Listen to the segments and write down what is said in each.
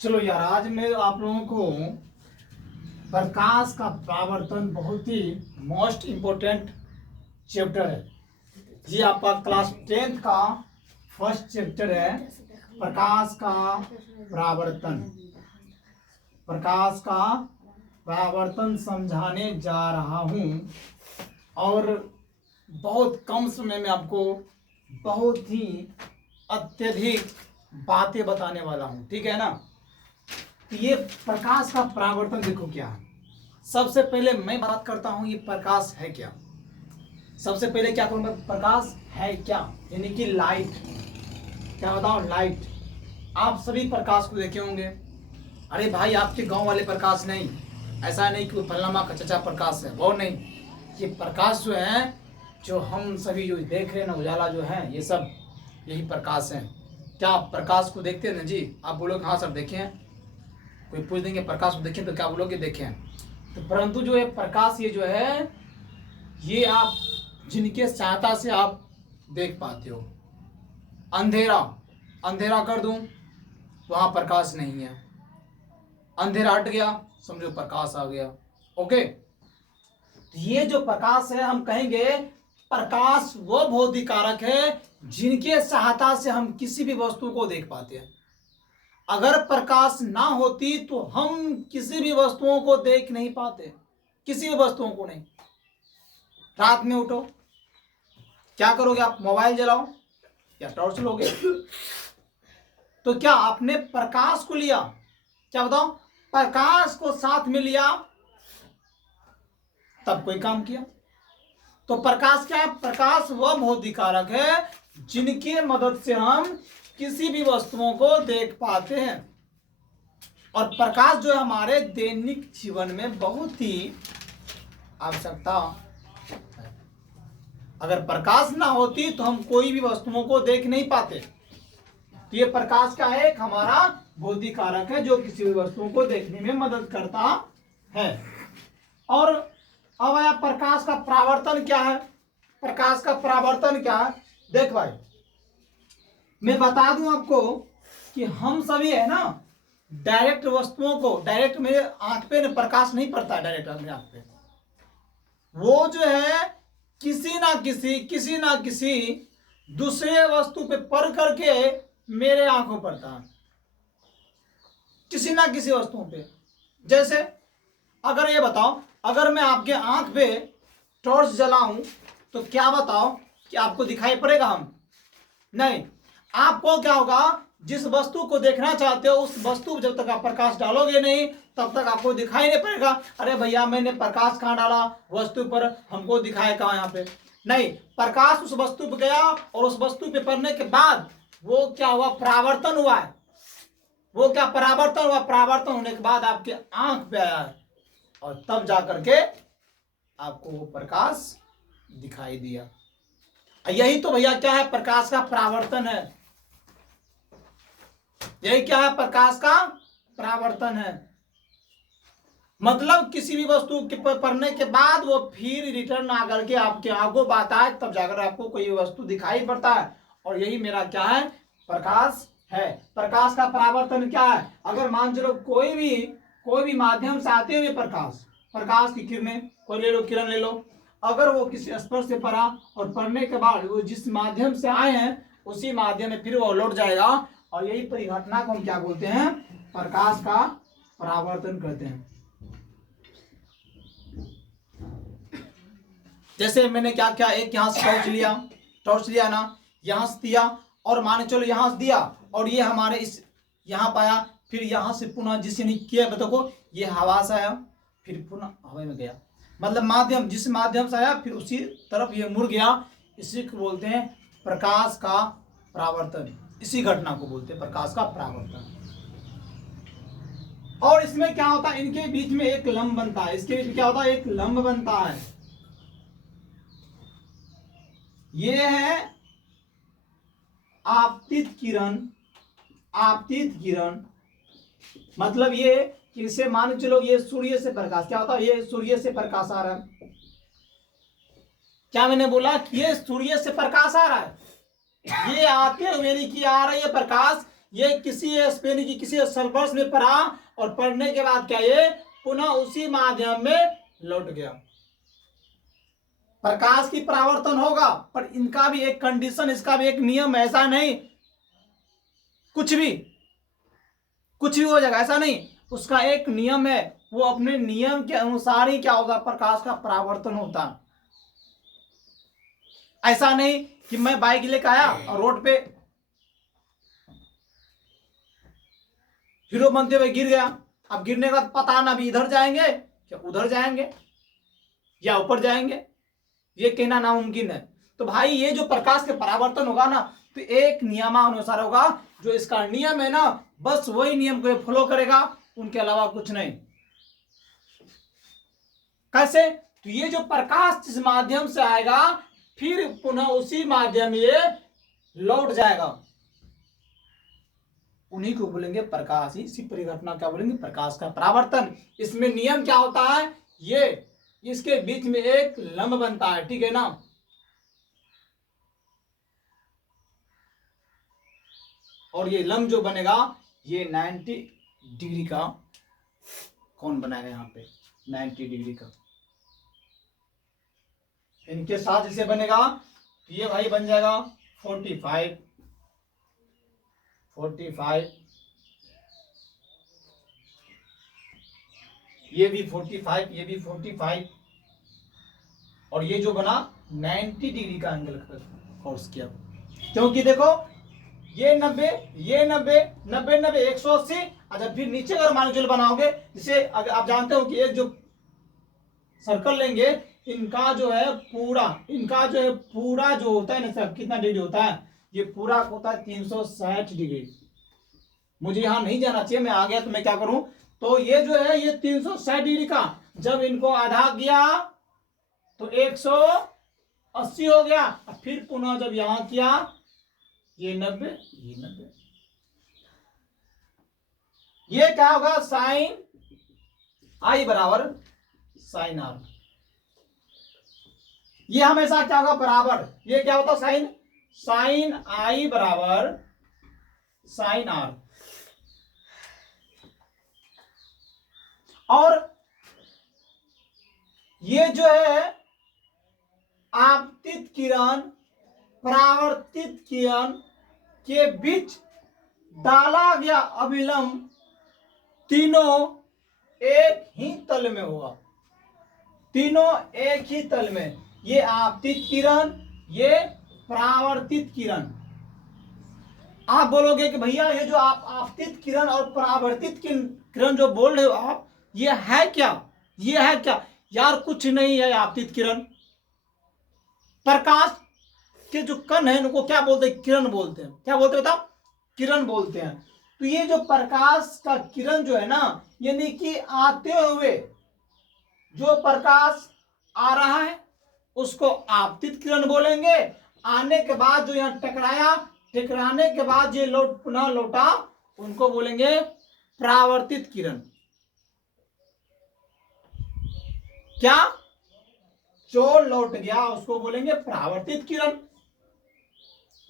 चलो यार, आज मैं आप लोगों को प्रकाश का परावर्तन बहुत ही मोस्ट इम्पोर्टेंट चैप्टर है। ये आपका क्लास 10th का फर्स्ट चैप्टर है, प्रकाश का परावर्तन। प्रकाश का परावर्तन समझाने जा रहा हूँ और बहुत कम समय में आपको बहुत ही अत्यधिक बातें बताने वाला हूँ, ठीक है ना। ये प्रकाश का परावर्तन देखो क्या है। सबसे पहले मैं बात करता हूं ये प्रकाश है क्या। सबसे पहले क्या करूंगा, प्रकाश है क्या यानी कि लाइट। क्या बताओ, लाइट। आप सभी प्रकाश को देखे होंगे। अरे भाई, आपके गांव वाले प्रकाश नहीं, ऐसा नहीं कि फलनामा का चचा प्रकाश है, वो नहीं। ये प्रकाश जो है, जो हम सभी जो देख रहे हैं ना, उजाला जो है, ये सब यही प्रकाश है। क्या आप प्रकाश को देखते हैं ना जी? आप बोलोगे हाँ सर देखे हैं। कोई पूछ देंगे प्रकाश को देखें तो क्या बोलोगे देखे हैं। तो परंतु जो है प्रकाश, ये जो है, ये आप जिनके सहायता से आप देख पाते हो। अंधेरा, अंधेरा कर दूं, वहां प्रकाश नहीं है। अंधेरा हट गया, समझो प्रकाश आ गया। ओके, तो ये जो प्रकाश है, हम कहेंगे प्रकाश वो भौतिक कारक है जिनके सहायता से हम किसी भी वस्तु को देख पाते हैं। अगर प्रकाश ना होती तो हम किसी भी वस्तुओं को देख नहीं पाते, किसी भी वस्तुओं को नहीं। रात में उठो, क्या करोगे आप? मोबाइल जलाओ या टॉर्च लोगे? तो क्या आपने प्रकाश को लिया? क्या बताओ, प्रकाश को साथ में लिया तब कोई काम किया। तो प्रकाश क्या है? प्रकाश वह भौतिक कारक है जिनकी मदद से हम किसी भी वस्तुओं को देख पाते हैं। और प्रकाश जो है हमारे दैनिक जीवन में बहुत ही आवश्यकता है। अगर प्रकाश ना होती तो हम कोई भी वस्तुओं को देख नहीं पाते। तो ये प्रकाश का एक हमारा भौतिक कारक है जो किसी भी वस्तुओं को देखने में मदद करता है। और अब आया प्रकाश का परावर्तन क्या है। प्रकाश का परावर्तन क्या है, देख भाई, मैं बता दूं आपको कि हम सभी है ना, डायरेक्ट वस्तुओं को, डायरेक्ट मेरे आंख पे प्रकाश नहीं पड़ता है, डायरेक्ट मेरे आंख पे। वो जो है किसी ना किसी दूसरे वस्तु पे पड़ करके मेरे आंखों पड़ता है, किसी ना किसी वस्तुओं पे। जैसे अगर ये बताओ, अगर मैं आपके आंख पे टॉर्च जलाऊं तो क्या बताओ कि आपको दिखाई पड़ेगा? हम नहीं। आपको क्या होगा, जिस वस्तु को देखना चाहते हो उस वस्तु जब तक आप प्रकाश डालोगे नहीं तब तक आपको दिखाई नहीं पड़ेगा। अरे भैया मैंने प्रकाश कहाँ डाला वस्तु पर, हमको दिखाए कहाँ यहाँ पे? नहीं, प्रकाश उस वस्तु पे गया और उस वस्तु पे पड़ने के बाद वो क्या हुआ, परावर्तन हुआ है। वो क्या परावर्तन हुआ? परावर्तन होने के बाद आपके आंख पे आया है और तब जाकर के आपको वो प्रकाश दिखाई दिया। यही तो भैया क्या है, प्रकाश का परावर्तन है। यही क्या है, प्रकाश का परावर्तन है। मतलब किसी भी वस्तु के पड़ने के बाद वो फिर रिटर्न आकर के आपके आंखों पर आता है, तब जाकर आपको कोई वस्तु दिखाई पड़ता है। और यही मेरा क्या है, प्रकाश है। प्रकाश का परावर्तन क्या है? अगर मान चलो कोई भी माध्यम से आते हुए प्रकाश की किरणें, कोई ले लो, किरण ले लो, अगर वो किसी स्पर्श से पड़ा और पड़ने के बाद वो जिस माध्यम से आए हैं उसी माध्यम में फिर वो लौट जाएगा। और यही परिघटना को हम क्या बोलते हैं, प्रकाश का परावर्तन कहते हैं। जैसे मैंने क्या किया, एक यहां से टॉर्च लिया ना, यहां से दिया और मान चलो यहां से दिया और ये हमारे इस यहां पाया, फिर यहां से पुनः जिसने नहीं किया देखो, ये हवा से आया फिर पुनः हवा में गया। मतलब माध्यम, जिस माध्यम से आया फिर उसी तरफ ये मुड़ गया। इसी को बोलते हैं प्रकाश का परावर्तन। इसी घटना को बोलते हैं प्रकाश का परावर्तन। और इसमें क्या होता है, इनके बीच में एक लंब बनता है। इसके बीच में क्या होता है, एक लंब बनता है। ये है आपतित किरण। आपतित किरण मतलब ये कि इसे मान चलो ये सूर्य से प्रकाश, क्या होता है, ये सूर्य से प्रकाश आ रहा है। क्या मैंने बोला कि ये सूर्य से प्रकाश आ रहा है। ये आते हुए नहीं कि आ रही है प्रकाश, ये किसी स्पेन की किसी सर्वर्स में पढ़ा और पढ़ने के बाद क्या ये पुनः उसी माध्यम में लौट गया। प्रकाश की परावर्तन होगा, पर इनका भी एक कंडीशन, इसका भी एक नियम, ऐसा नहीं कुछ भी हो जाएगा, ऐसा नहीं, उसका एक नियम है। वो अपने नियम के अनुसार ही क्या होगा, प्रकाश का परावर्तन होता। ऐसा नहीं कि मैं बाइक लेकर आया और रोड पे हीरो बनते हुए गिर गया। अब गिरने का पता ना, अभी इधर जाएंगे क्या उधर जाएंगे या ऊपर जाएंगे, ये कहना नामुमकिन है। तो भाई ये जो प्रकाश के परावर्तन होगा ना, तो एक नियमानुसार होगा। जो इसका नियम है ना, बस वही नियम को फॉलो करेगा, उनके अलावा कुछ नहीं। कैसे? तो ये जो प्रकाश जिस माध्यम से आएगा फिर पुनः उसी माध्यम ये लौट जाएगा, उन्हीं को बोलेंगे प्रकाश। इसी परिघटना क्या बोलेंगे, प्रकाश का परावर्तन। इसमें नियम क्या होता है, ये इसके बीच में एक लंब बनता है, ठीक है ना। और ये लंब जो बनेगा ये 90 डिग्री का कौन बनाएगा, यहाँ पे 90 डिग्री का इनके साथ इसे बनेगा, तो ये भाई बन जाएगा 45, ये भी 45, ये भी 45, और ये जो बना 90 डिग्री का एंगल फोर्स किया। क्योंकि देखो ये 90, ये 90, 90, 90, 180। अच्छा फिर नीचे अगर मान चल बनाओगे, जैसे अगर आप जानते हो कि एक जो सर्कल लेंगे, इनका जो है पूरा जो होता है ना सर, कितना डिग्री होता है, ये पूरा होता है 360 डिग्री। मुझे यहां नहीं जाना चाहिए, मैं आ गया तो मैं क्या करूं, तो ये जो है ये 360 डिग्री का, जब इनको आधा किया तो 180 हो गया। फिर पुनः जब यहां किया ये 90, ये 90, ये क्या होगा, साइन आई बराबर साइन आर। ये हमेशा क्या होगा, बराबर, ये क्या होता है, साइन आई बराबर साइन आर। और ये जो है आपतित किरण परावर्तित किरण के बीच डाला गया अभिलंब तीनों एक ही तल में होगा, तीनों एक ही तल में। ये आपतित किरण, ये परावर्तित किरण। आप बोलोगे कि भैया ये जो आप आपतित किरण और परावर्तित किरण जो बोल रहे हो आप, ये है क्या, ये है क्या? यार कुछ नहीं है आपतित किरण। प्रकाश के जो कण है उनको क्या बोलते हैं, किरण बोलते हैं। क्या बोलते बताओ, किरण बोलते हैं। तो ये जो प्रकाश का किरण जो है ना, यानी कि आते हुए जो प्रकाश आ रहा है उसको आपतित किरण बोलेंगे। आने के बाद जो यहाँ टकराया, टकराने के बाद ये पुनः लौटा, उनको बोलेंगे परावर्तित किरण। क्या? जो लौट गया उसको बोलेंगे परावर्तित किरण।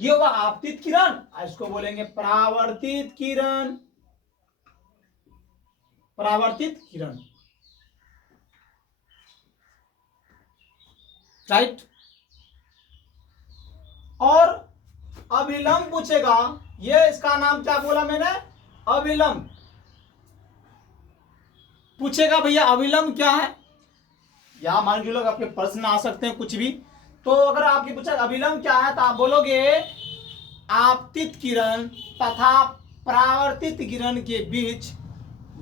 ये हुआ आपतित किरण, इसको बोलेंगे परावर्तित किरण, परावर्तित किरण, राइट। और अभिलंब पूछेगा, ये इसका नाम क्या बोला मैंने, अभिलंब पूछेगा। भैया अभिलंब क्या है, यहां मान लो आपके प्रश्न आ सकते हैं कुछ भी। तो अगर आपकी पूछा अभिलंब क्या है, तो आप बोलोगे आपतित किरण तथा परावर्तित किरण के बीच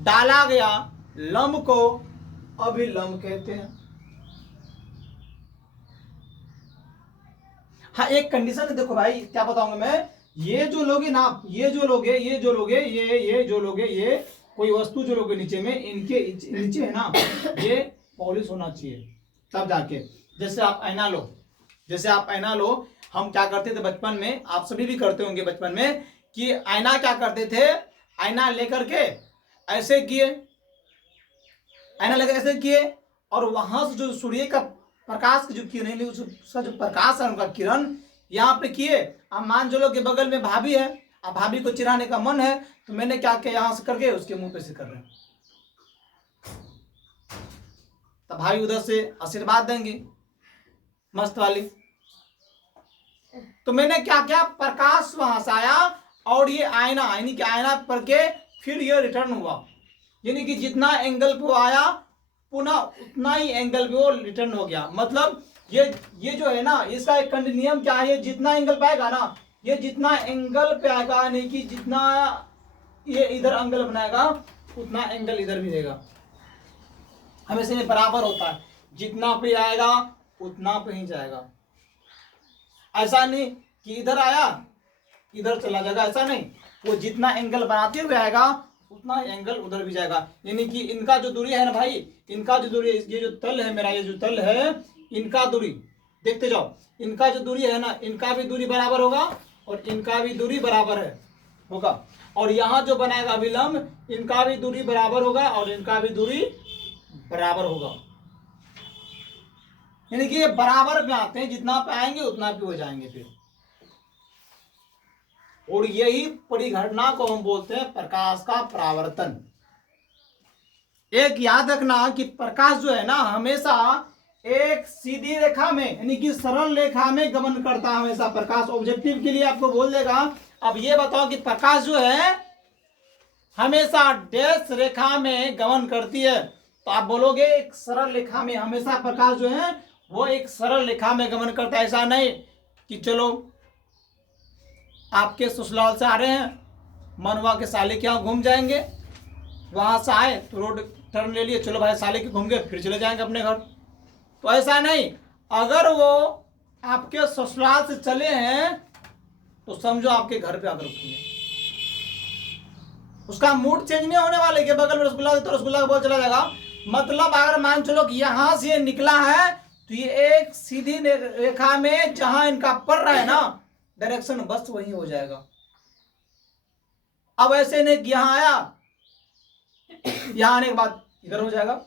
डाला गया लंब को अभिलंब कहते हैं। हाँ एक कंडीशन है, देखो भाई क्या बताऊंगा मैं, ये जो लोगे ना, ये जो लोगे, ये जो लोगे, ये जो लोगे, ये कोई वस्तु जो लोगे नीचे में, इनके नीचे है ना, ये पॉलिश होना चाहिए तब जाके। जैसे आप आईना लो, जैसे आप आईना लो, हम क्या करते थे बचपन में, आप सभी भी करते होंगे बचपन में, कि आईना क्या करते थे, आईना लेकर के ऐसे किए, आईना लेकर ऐसे किए, और वहां से जो सूर्य का प्रकाश की जो किरण, उसका जो प्रकाश है उनका किरण यहाँ पे किए। अब मान चलो कि बगल में भाभी है, अब भाभी को चिढ़ाने का मन है तो मैंने क्या किया, यहां से करके उसके मुंह पे से कर रहे हैं, तो भाभी उधर से आशीर्वाद देंगे मस्त वाली। तो मैंने क्या किया, प्रकाश वहां से आया और ये आईना, यानी कि आईना पर के फिर ये रिटर्न हुआ, यानी कि जितना एंगल पे आया पुनः उतना ही एंगल पे वो रिटर्न हो गया। मतलब ये जो है ना, इसका एक कंटिन्यूम क्या है, ये जितना एंगल पे आएगा ना, ये जितना एंगल पे आएगा, यानी कि जितना ये इधर एंगल बनाएगा उतना एंगल इधर भी देगा, हमेशा ये बराबर होता है, जितना पे आएगा उतना पे ही जाएगा। ऐसा नहीं कि इधर आया इधर चला जाएगा, ऐसा नहीं, वो जितना एंगल बनाते हुए आएगा उतना एंगल उधर भी जाएगा। यानी कि इनका जो दूरी है ना भाई, इनका जो दूरी, ये जो तल है मेरा, ये जो तल है, इनका दूरी देखते जाओ, इनका जो दूरी है ना, इनका भी दूरी बराबर होगा और इनका भी दूरी बराबर है होगा, और यहाँ जो बनाएगा विलंब, इनका भी दूरी बराबर होगा और इनका भी दूरी बराबर होगा। यानी कि ये बराबर पे आते हैं, जितना पे आएंगे उतना पे हो जाएंगे फिर। और यही परिघटना को हम बोलते हैं प्रकाश का परावर्तन। एक याद रखना कि प्रकाश जो है ना, हमेशा एक सीधी रेखा में, यानी कि सरल रेखा में गमन करता है हमेशा प्रकाश। ऑब्जेक्टिव के लिए आपको बोल देगा, अब ये बताओ कि प्रकाश जो है हमेशा डैश रेखा में गमन करती है, तो आप बोलोगे एक सरल रेखा में, हमेशा प्रकाश जो है वो एक सरल रेखा में गमन करता है। ऐसा नहीं कि चलो आपके ससुराल से आ रहे हैं, मनवा के साले के यहाँ घूम जाएंगे, वहां से आए तो रोड टर्न ले लिए, चलो भाई साले के घूम गए फिर चले जाएंगे अपने घर, तो ऐसा नहीं। अगर वो आपके ससुराल से चले हैं तो समझो आपके घर पे आकर रुकेंगे, उसका मूड चेंज नहीं होने वाले कि बगल में रसगुल्ला तो रसगुल्ला का बोल चला जाएगा। मतलब अगर मान चलो कि यहां से निकला है तो ये एक सीधी रेखा में जहां इनका पड़ रहा है ना डायरेक्शन, बस वही हो जाएगा। अब ऐसे नहीं कि यहां आया, यहां आने के बाद इधर हो जाएगा,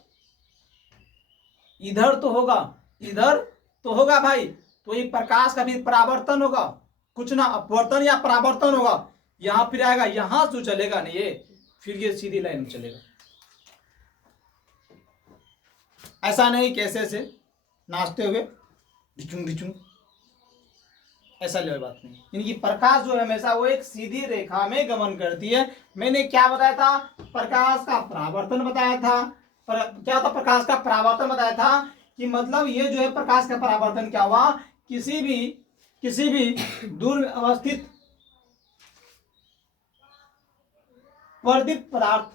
इधर तो होगा, इधर तो होगा भाई, तो ये प्रकाश का भी परावर्तन होगा, कुछ ना अपवर्तन या परावर्तन होगा। यहां फिर आएगा, यहां से चलेगा नहीं ये, फिर ये सीधी लाइन में चलेगा। ऐसा नहीं कैसे से नाचते हुए डिचुंग डिचुंग, ऐसा लेवल बात नहीं। यानी कि प्रकाश जो है हमेशा वो एक सीधी रेखा में गमन करती है। मैंने क्या बताया था, प्रकाश का परावर्तन बताया था, क्या था, प्रकाश का परावर्तन बताया था कि मतलब ये जो है प्रकाश का परावर्तन क्या हुआ, किसी भी दूर में अवस्थित वर्धित पदार्थ,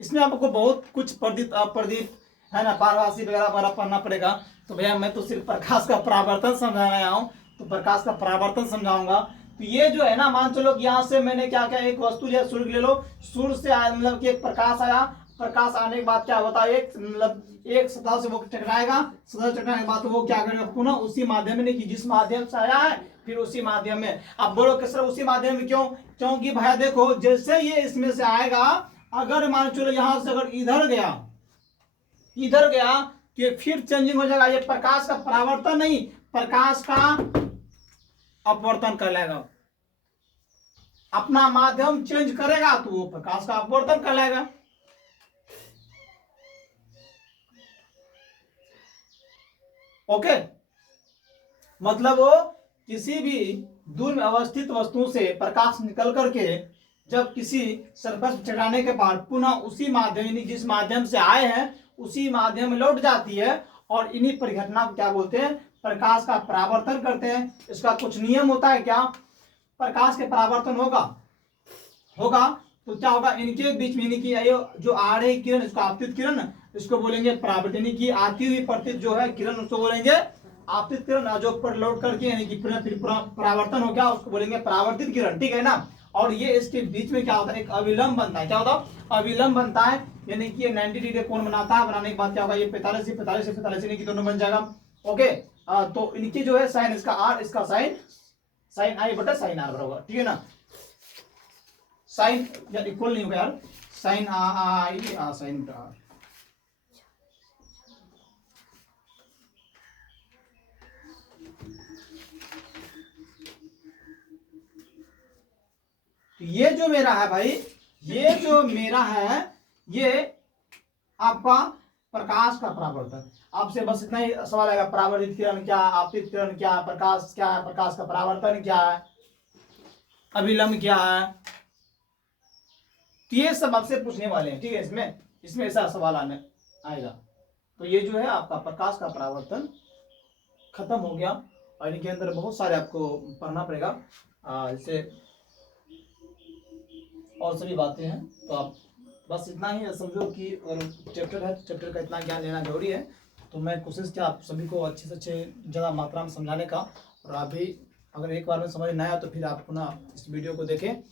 इसमें आपको बहुत कुछ प्रदीप अप्रदीप है ना, पारभासी वगैरह वगैरह पढ़ना पड़ेगा। तो भैया मैं तो सिर्फ प्रकाश का परावर्तन समझाने आया हूँ, तो प्रकाश का परावर्तन समझाऊंगा। तो ये जो है ना, मान चलो कि यहाँ से मैंने क्या किया, एक वस्तु लिया, सूर्य ले लो, सूर्य से आया मतलब कि एक प्रकाश आया, प्रकाश आने के बाद क्या होता है, एक मतलब एक सतह से वो टकराएगा, सतह टकराने के बाद वो क्या करेगा, पुनः उसी माध्यम में, कि जिस माध्यम से आया है फिर उसी माध्यम में। अब बोलो कि सर उसी माध्यम में क्यों, क्योंकि भैया देखो जैसे ये इसमें से आएगा, अगर मान चलो यहां से अगर इधर गया कि फिर चेंजिंग हो जाएगा, ये प्रकाश का परावर्तन नहीं, प्रकाश का अपवर्तन कहलाएगा। अपना माध्यम चेंज करेगा तो वो प्रकाश का अपवर्तन कहलाएगा। ओके, मतलब वो किसी भी दूर में अवस्थित वस्तु से प्रकाश निकल करके जब किसी सरफेस चढ़ाने के बाद पुनः उसी माध्यम, यानी जिस माध्यम से आए हैं उसी माध्यम में लौट जाती है, और इन्हीं परिघटना को क्या बोलते हैं, प्रकाश का परावर्तन करते हैं। इसका कुछ नियम होता है क्या, प्रकाश के परावर्तन होगा तो क्या होगा, इनके बीच में, यानी कि जो आ रही किरण, इसको आपतित किरण, इसको बोलेंगे परावर्तन, यानी कि आती हुई प्रतित जो है किरण उसको बोलेंगे आपतित किरण, जो पर लौट करके यानी कि परावर्तन हो गया उसको बोलेंगे परावर्तित किरण, ठीक है ना। और ये इसके बीच में क्या होता है, एक अविलंब बनता है, क्या होता है, अविलंब बनता है, यानी कि ये 90 डिग्री कोण बनाता है, बनाने के बाद क्या होगा, ये 45 यानी कि दोनों बन जाएगा। ओके, तो इनकी जो है साइन, इसका आर, इसका साइन आई बटा साइन आर होगा, ठीक है ना। साइन या इक्वल नहीं होगा यार, साइन आई साइन आर, तो ये जो मेरा है भाई, ये जो मेरा है, ये आपका प्रकाश का परावर्तन। आपसे बस इतना ही सवाल आएगा, परावर्तित किरण क्या, आपतित किरण क्या, प्रकाश क्या है, प्रकाश का परावर्तन क्या है, अभिलंब क्या है, तो ये सब आपसे पूछने वाले हैं, ठीक है। इसमें ऐसा सवाल आने आएगा। तो ये जो है आपका प्रकाश का परावर्तन खत्म हो गया, और इनके अंदर बहुत सारे आपको पढ़ना पड़ेगा, जैसे और सभी बातें हैं। तो आप बस इतना ही समझो कि अगर चैप्टर है तो चैप्टर का इतना ज्ञान लेना जरूरी है। तो मैं कोशिश किया आप सभी को अच्छे से अच्छे ज़्यादा मात्रा में समझाने का, और अभी अगर एक बार में समझ नहीं आया तो फिर आप पुनः इस वीडियो को देखें,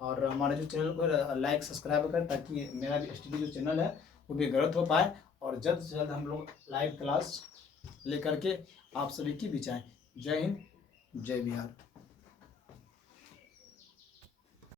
और हमारे जो चैनल को लाइक सब्सक्राइब करें, ताकि मेरा भी स्टडी जो चैनल है वो भी ग्रोथ हो पाए, और जल्द से जल्द हम लोग लाइव क्लास लेकर के आप सभी की बिचाएँ। जय हिंद, जय बिहार।